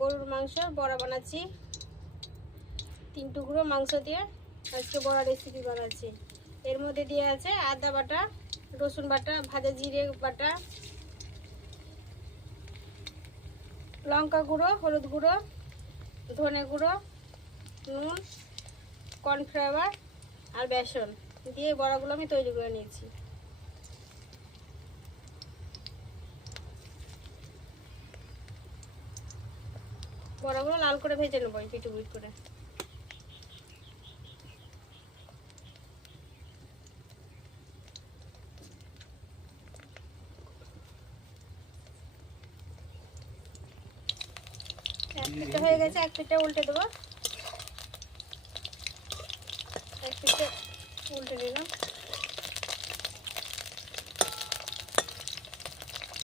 গরুর মাংস বড়া বানাচ্ছি। 3 টুকরো মাংস দিয়ে আজকে বড়া রেসিপি বানাচ্ছি। এর মধ্যে দিয়ে আছে আদা বাটা, রসুন বাটা, ভাজা জিরে বাটা, লঙ্কা গুঁড়ো, হলুদ গুঁড়ো, ধনে গুঁড়ো, নুন, কর্নফ্লাওয়ার আর বেসন দিয়ে বড়াগুলো আমি তৈরি করে নিয়েছি। বড়াগুলো লাল করে ভেজে নেবো পিটু পিট করে। এক পিঠটা হয়ে গেছে, এক পিঠটা উল্টে দেবো।